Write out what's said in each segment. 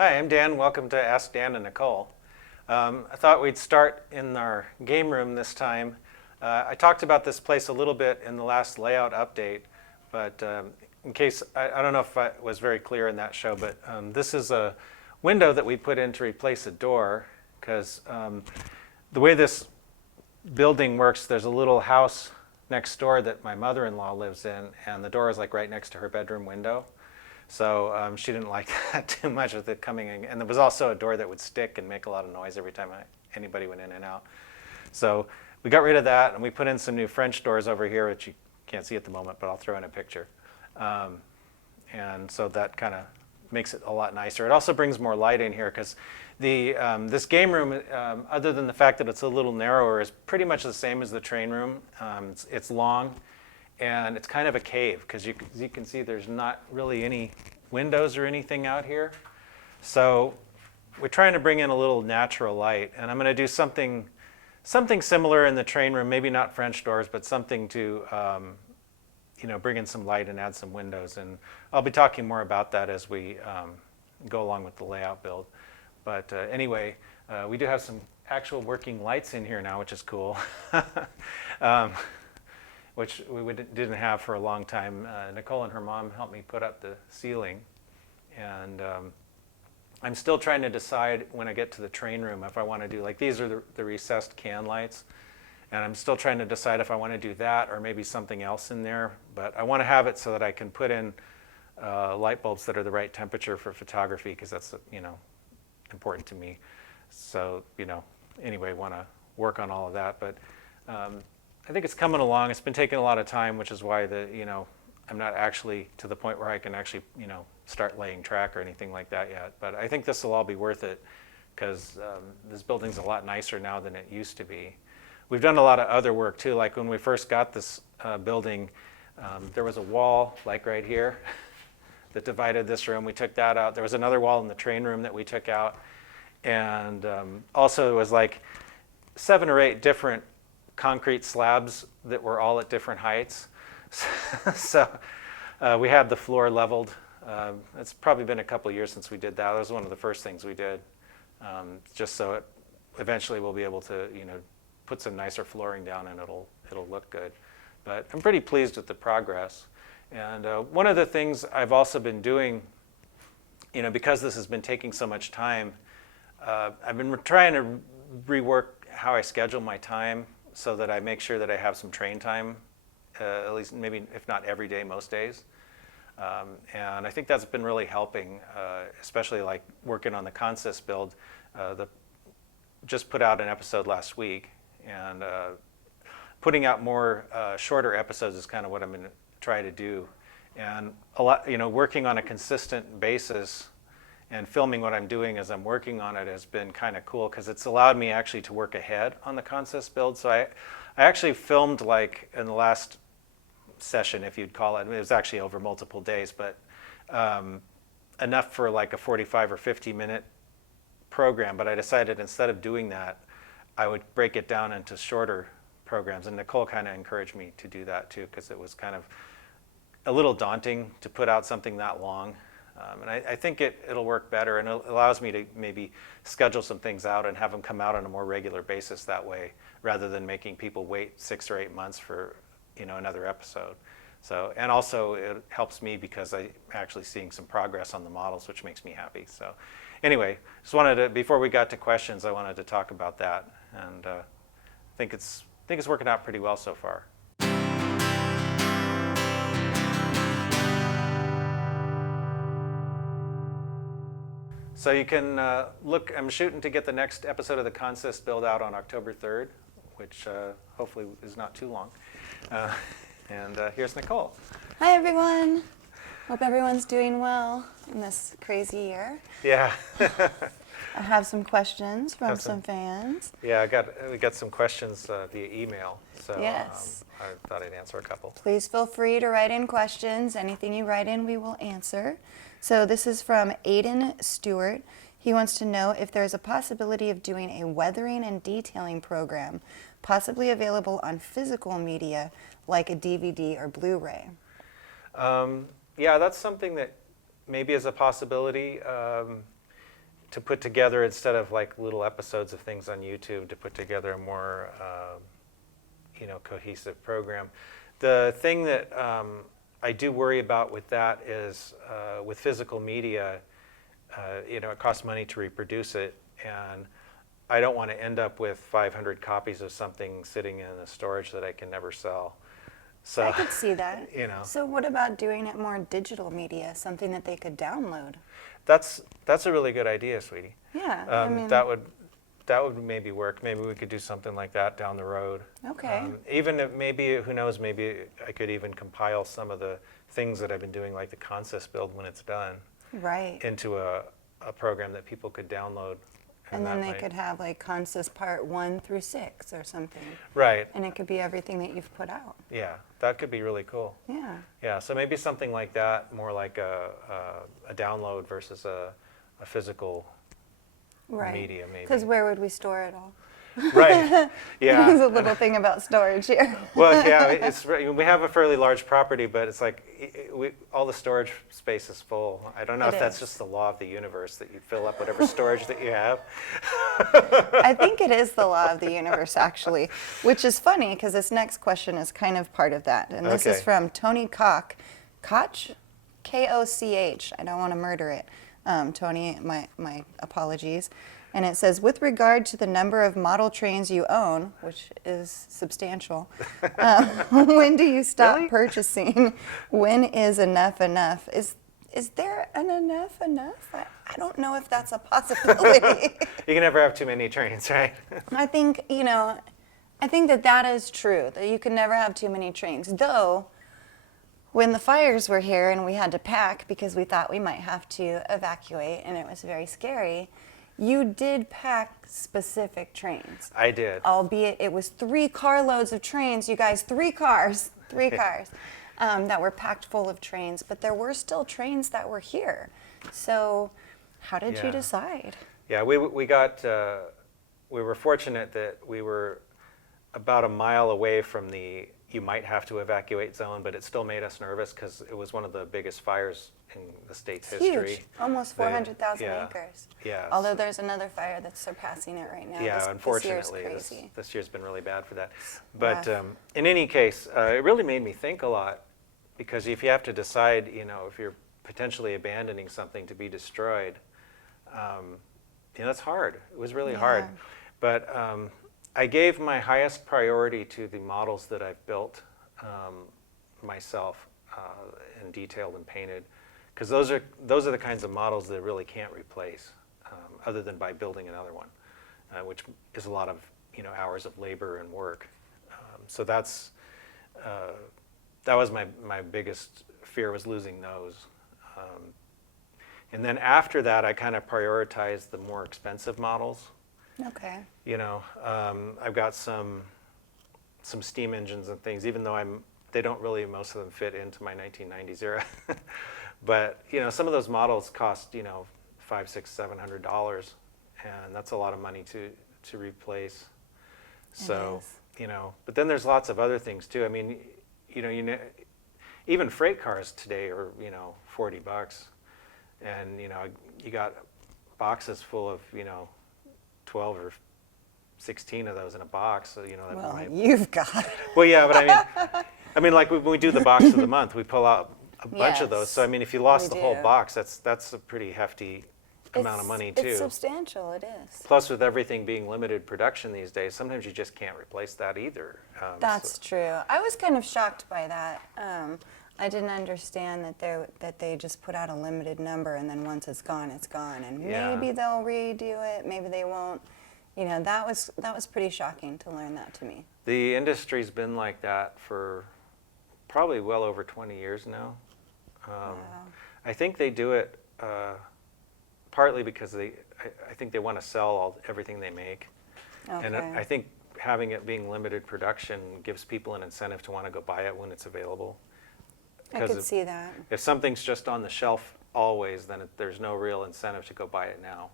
Hi, I'm Dan. Welcome to Ask Dan and Nichole. I thought we'd start in our game room this time. I talked about this place a little bit in the last layout update, but in case, I don't know if I was very clear in that show, but this is a window that we put in to replace a door, because the way this building works, there's a little house next door that my mother-in-law lives in, and the door is like right next to her bedroom window. So she didn't like that too much with it coming in. And there was also a door that would stick and make a lot of noise every time anybody went in and out. So we got rid of that, and we put in some new French doors over here, which you can't see at the moment, but I'll throw in a picture. And so that kind of makes it a lot nicer. It also brings more light in here, because this game room, other than the fact that it's a little narrower, is pretty much the same as the train room. It's long. And it's kind of a cave, because you can see there's not really any windows or anything out here. So we're trying to bring in a little natural light. And I'm going to do something similar in the train room, maybe not French doors, but something to bring in some light and add some windows. And I'll be talking more about that as we go along with the layout build. But anyway, we do have some actual working lights in here now, which is cool. Which we didn't have for a long time. Nichole and her mom helped me put up the ceiling. And I'm still trying to decide when I get to the train room if I want to do, like, these are the recessed can lights. And I'm still trying to decide if I want to do that or maybe something else in there. But I want to have it so that I can put in light bulbs that are the right temperature for photography, because that's, important to me. So, anyway, want to work on all of that. But I think it's coming along. It's been taking a lot of time, which is why I'm not actually to the point where I can actually, start laying track or anything like that yet. But I think this will all be worth it, because this building's a lot nicer now than it used to be. We've done a lot of other work too. Like when we first got this building, there was a wall like right here that divided this room. We took that out. There was another wall in the train room that we took out. And also it was like 7 or 8 different concrete slabs that were all at different heights. So we had the floor leveled. It's probably been a couple of years since we did that. That was one of the first things we did, just so eventually we'll be able to put some nicer flooring down, and it'll look good. But I'm pretty pleased with the progress. And one of the things I've also been doing, because this has been taking so much time, I've been trying to rework how I schedule my time, so that I make sure that I have some train time, at least maybe if not every day, most days. And I think that's been really helping, especially like working on the consist build. Just put out an episode last week, and putting out more shorter episodes is kind of what I'm going to try to do. And a lot, working on a consistent basis and filming what I'm doing as I'm working on it has been kind of cool, because it's allowed me actually to work ahead on the consist build. So I actually filmed, like, in the last session, if you'd call it. I mean, it was actually over multiple days, but enough for like a 45 or 50 minute program. But I decided instead of doing that, I would break it down into shorter programs. And Nichole kind of encouraged me to do that too, because it was kind of a little daunting to put out something that long. And I think it'll work better, and it allows me to maybe schedule some things out and have them come out on a more regular basis that way, rather than making people wait 6 or 8 months for another episode. So, and also it helps me because I'm actually seeing some progress on the models, which makes me happy. So anyway, just wanted to, before we got to questions, I wanted to talk about that, and I think it's working out pretty well so far. So you can look, I'm shooting to get the next episode of the consist build out on October 3rd, which hopefully is not too long. And here's Nichole. Hi, everyone. Hope everyone's doing well in this crazy year. Yeah. I have some questions from some fans. Yeah, we got some questions via email, so yes. I thought I'd answer a couple. Please feel free to write in questions. Anything you write in, we will answer. So this is from Aiden Stewart. He wants to know if there's a possibility of doing a weathering and detailing program, possibly available on physical media like a DVD or Blu-ray. Yeah, that's something that maybe is a possibility. to put together, instead of like little episodes of things on YouTube, to put together a more cohesive program. The thing that I do worry about with that is with physical media, it costs money to reproduce it, and I don't want to end up with 500 copies of something sitting in a storage that I can never sell. So I could see that. So what about doing it more digital media, something that they could download? That's a really good idea, sweetie. Yeah, That would maybe work. Maybe we could do something like that down the road. Okay. Even if maybe, who knows, maybe I could even compile some of the things that I've been doing, like the consist build when it's done, right. into a program that people could download. And then they could have like consist part 1 through 6 or something. Right. And it could be everything that you've put out. Yeah, that could be really cool. Yeah. Yeah, so maybe something like that, more like a download versus a physical media, maybe. Because where would we store it all? Right. Yeah. There's a little thing about storage here. Well, yeah, we have a fairly large property, but it's like all the storage space is full. I don't know if that's just the law of the universe, that you fill up whatever storage that you have. I think it is the law of the universe, actually, which is funny because this next question is kind of part of that. And this is from Tony Koch. Koch? K-O-C-H. I don't want to murder it. Tony, my apologies. And it says, with regard to the number of model trains you own, which is substantial, when do you stop purchasing? When is enough enough? Is there an enough enough? I don't know if that's a possibility. You can never have too many trains, right? I think, I think that is true, that you can never have too many trains. Though, when the fires were here and we had to pack because we thought we might have to evacuate and it was very scary, you did pack specific trains. I did. Albeit it was 3 carloads of trains, you guys, 3 cars that were packed full of trains, but there were still trains that were here. So how did you decide? Yeah, we were fortunate that we were about a mile away from the you might have to evacuate zone, but it still made us nervous because it was one of the biggest fires in the state's history. Huge, almost 400,000 acres. Yeah. Although there's another fire that's surpassing it right now. Yeah, unfortunately, this year's been really bad for that. But in any case, it really made me think a lot, because if you have to decide, if you're potentially abandoning something to be destroyed, that's hard. It was really hard. But I gave my highest priority to the models that I've built myself and detailed and painted, because those are the kinds of models that really can't replace, other than by building another one, which is a lot of hours of labor and work. So that was my biggest fear, was losing those. And then after that, I kind of prioritized the more expensive models. Okay. I've got some steam engines and things, even though they don't really, most of them fit into my 1990s era. But some of those models cost $500, $600, $700, and that's a lot of money to replace. So but then there's lots of other things too. I mean, even freight cars today are $40, and you got boxes full of 12 or 16 of those in a box. So you've got. Well, yeah, but I mean, like when we do the box of the month, we pull out a bunch of those. So I mean, if you lost the whole box, that's a pretty hefty amount of money too. It's substantial. It is. Plus, with everything being limited production these days, sometimes you just can't replace that either. That's true. I was kind of shocked by that. I didn't understand that they just put out a limited number, and then once it's gone, and maybe they'll redo it, maybe they won't. That was pretty shocking to learn that to me. The industry's been like that for probably well over 20 years now. Wow. I think they do it partly because I think they want to sell everything they make, and I think having it being limited production gives people an incentive to want to go buy it when it's available. I could see that. If something's just on the shelf always, then there's no real incentive to go buy it now.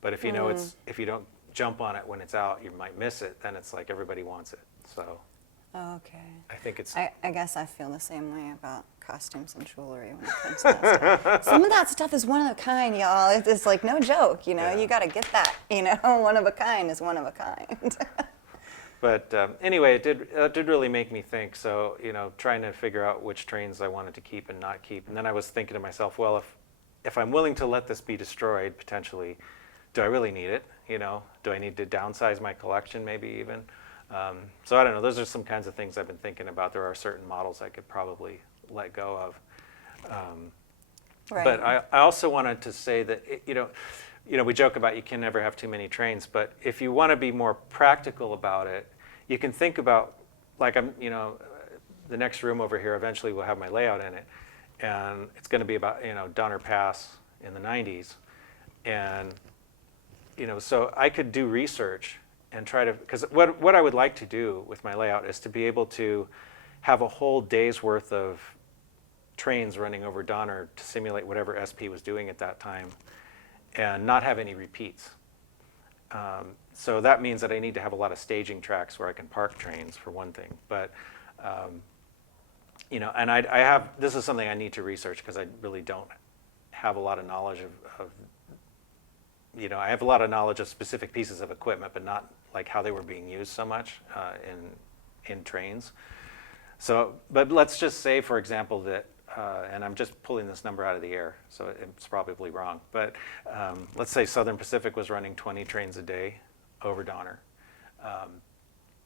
But if if you don't jump on it when it's out, you might miss it. Then it's like everybody wants it. So. Okay. I think it's. I guess I feel the same way about costumes and jewelry when it comes to that stuff. Some of that stuff is one of a kind, y'all. It's like no joke, you know. Yeah. You got to get that, you know. One of a kind is one of a kind. But anyway, it did really make me think. So, you know, trying to figure out which trains I wanted to keep and not keep. And then I was thinking to myself, well, if I'm willing to let this be destroyed potentially, do I really need it? You know, do I need to downsize my collection maybe even? So I don't know. Those are some kinds of things I've been thinking about. There are certain models I could probably let go of. Right. But I also wanted to say that, you know, we joke about you can never have too many trains, but if you want to be more practical about it, you can think about, like you know, the next room over here eventually will have my layout in it, and it's going to be about, you know, Donner Pass in the 90s, and, you know, so I could do research and try to, because what I would like to do with my layout is to be able to have a whole day's worth of trains running over Donner to simulate whatever SP was doing at that time, and not have any repeats. So that means that I need to have a lot of staging tracks where I can park trains, for one thing. But you know, and I have, this is something I need to research because I really don't have a lot of knowledge of, you know, I have a lot of knowledge of specific pieces of equipment, but not like how they were being used so much in trains. So, but let's just say, for example, that, and I'm just pulling this number out of the air, so it's probably wrong, but let's say Southern Pacific was running 20 trains a day over Donner.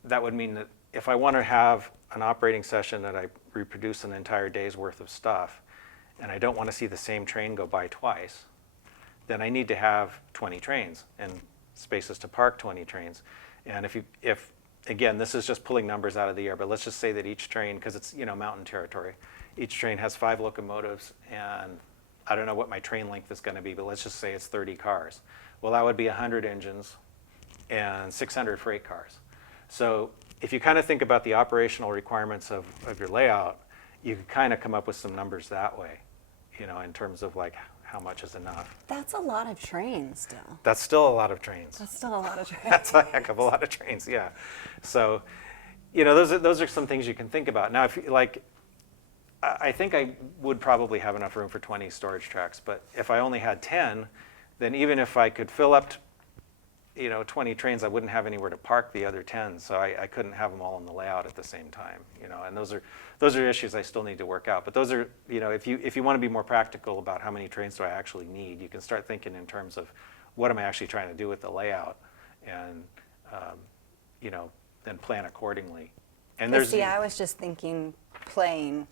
That would mean that if I want to have an operating session that I reproduce an entire day's worth of stuff, and I don't want to see the same train go by twice, then I need to have 20 trains and spaces to park 20 trains. And if again, this is just pulling numbers out of the air, but let's just say that each train, because it's, you know, mountain territory, each train has 5 locomotives, and I don't know what my train length is going to be, but let's just say it's 30 cars. Well, that would be 100 engines and 600 freight cars. So if you kind of think about the operational requirements of your layout, you can kind of come up with some numbers that way, you know, in terms of like how much is enough. That's a lot of trains still. That's still a lot of trains. That's still a lot of trains. That's a heck of a lot of trains, yeah. So, you know, those are some things you can think about. Now, if you, like, I think I would probably have enough room for 20 storage tracks, but if I only had 10, then even if I could fill up, you know, 20 trains, I wouldn't have anywhere to park the other 10, so I couldn't have them all in the layout at the same time, you know, and those are issues I still need to work out. But those are, you know, if you want to be more practical about how many trains do I actually need, you can start thinking in terms of what am I actually trying to do with the layout, and you know, then plan accordingly. And there's, see, I was just thinking plain,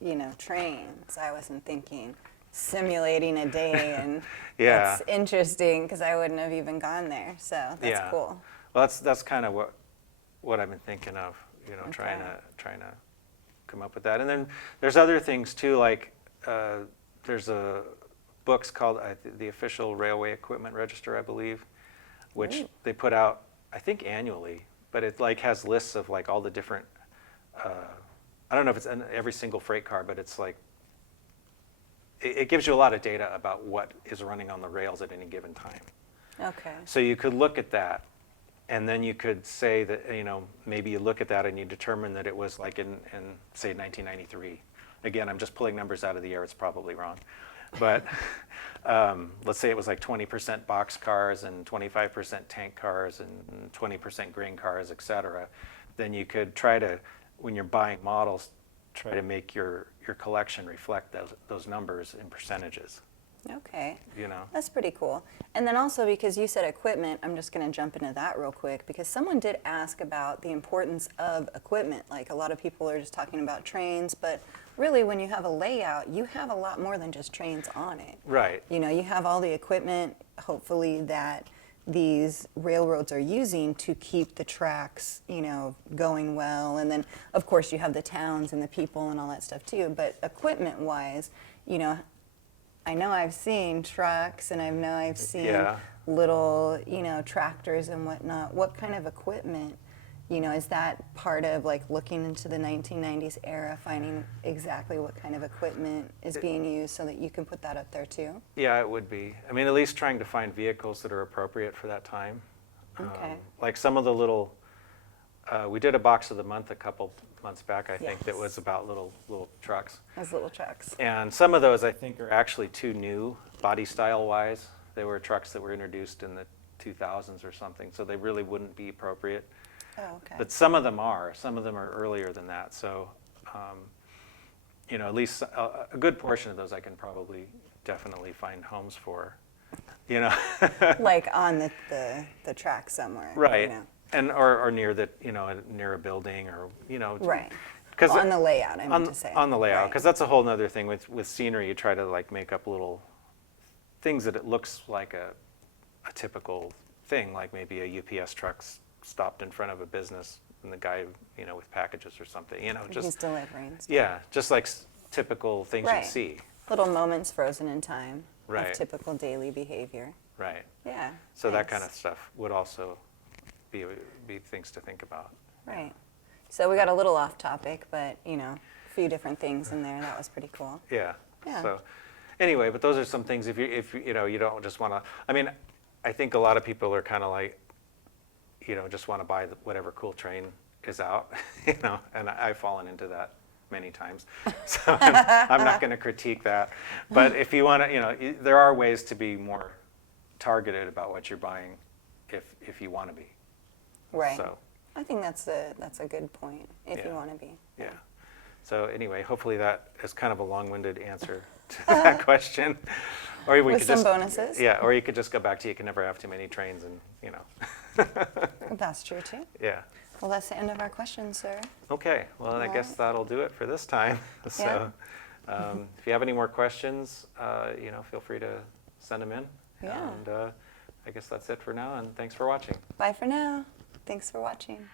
you know, trains. I wasn't thinking simulating a day, and yeah, it's interesting because I wouldn't have even gone there. So that's yeah, cool. Well, that's kind of what I've been thinking of, you know, Okay. trying to come up with that. And then there's other things too, like there's a books called the Official Railway Equipment Register, I believe, which Ooh. they put out, I think, annually, but it like has lists of like all the different, I don't know if it's in every single freight car, but it's like, it gives you a lot of data about what is running on the rails at any given time. Okay. So you could look at that, and then you could say that, you know, maybe you look at that and you determine that it was like in say 1993. Again, I'm just pulling numbers out of the air, it's probably wrong. But let's say it was like 20% box cars and 25% tank cars and 20% grain cars, et cetera. Then you could try to, when you're buying models, try to make your collection reflect those numbers in percentages. Okay. You know. That's pretty cool. And then also, because you said equipment, I'm just going to jump into that real quick, because someone did ask about the importance of equipment. Like, a lot of people are just talking about trains, but really when you have a layout, you have a lot more than just trains on it. Right. You know, you have all the equipment, hopefully, that these railroads are using to keep the tracks, you know, going well. And then, of course, you have the towns and the people and all that stuff too. But equipment-wise, you know, I know I've seen trucks, and I know I've seen Yeah. little, you know, tractors and whatnot. What kind of equipment, you know, is that part of like looking into the 1990s era, finding exactly what kind of equipment is being used so that you can put that up there too? Yeah, it would be. I mean, at least trying to find vehicles that are appropriate for that time. Okay. Like some of the little, we did a box of the month a couple months back, I think, that Yes. was about little trucks. Those little trucks. And some of those, I think, are actually too new, body style-wise. They were trucks that were introduced in the 2000s or something, so they really wouldn't be appropriate. Oh, okay. But some of them are. Some of them are earlier than that. So, you know, at least a good portion of those I can probably definitely find homes for. You know. Like on the track somewhere. Right. You know. And or near the, you know, near a building, or, you know. Right. 'Cause On the layout, I meant to say. On the layout, Right. because that's a whole nother thing with scenery. You try to like make up little things that it looks like a typical thing, like maybe a UPS truck stopped in front of a business and the guy, you know, with packages or something, you know, He's just, delivering. Stuff. yeah, just like typical things Right. you see. Little moments frozen in time Right. of typical daily behavior. Right. Yeah. So that nice. kind of stuff would also be things to think about. Right. So we got a little off topic, but you know, a few different things in there. That was pretty cool. Yeah. Yeah. So anyway, but those are some things if you know, you don't just want to, I mean, I think a lot of people are kind of like, you know, just want to buy whatever cool train is out, you know, and I've fallen into that many times. So I'm not going to critique that. But if you want to, you know, there are ways to be more targeted about what you're buying if you want to be. Right. So, I think that's a good point. If you Yeah. want to be. yeah. So anyway, hopefully that is kind of a long-winded answer to that question. Or we With could some just, bonuses. yeah, or you could just go back to you can never have too many trains, and, you know. That's true too. Yeah. Well, that's the end of our questions, sir. Okay, well, I guess Alright. that'll do it for this time. So if you have any more questions, you know, feel free to send them in. Yeah. And I guess that's it for now, and thanks for watching. Bye for now. Thanks for watching.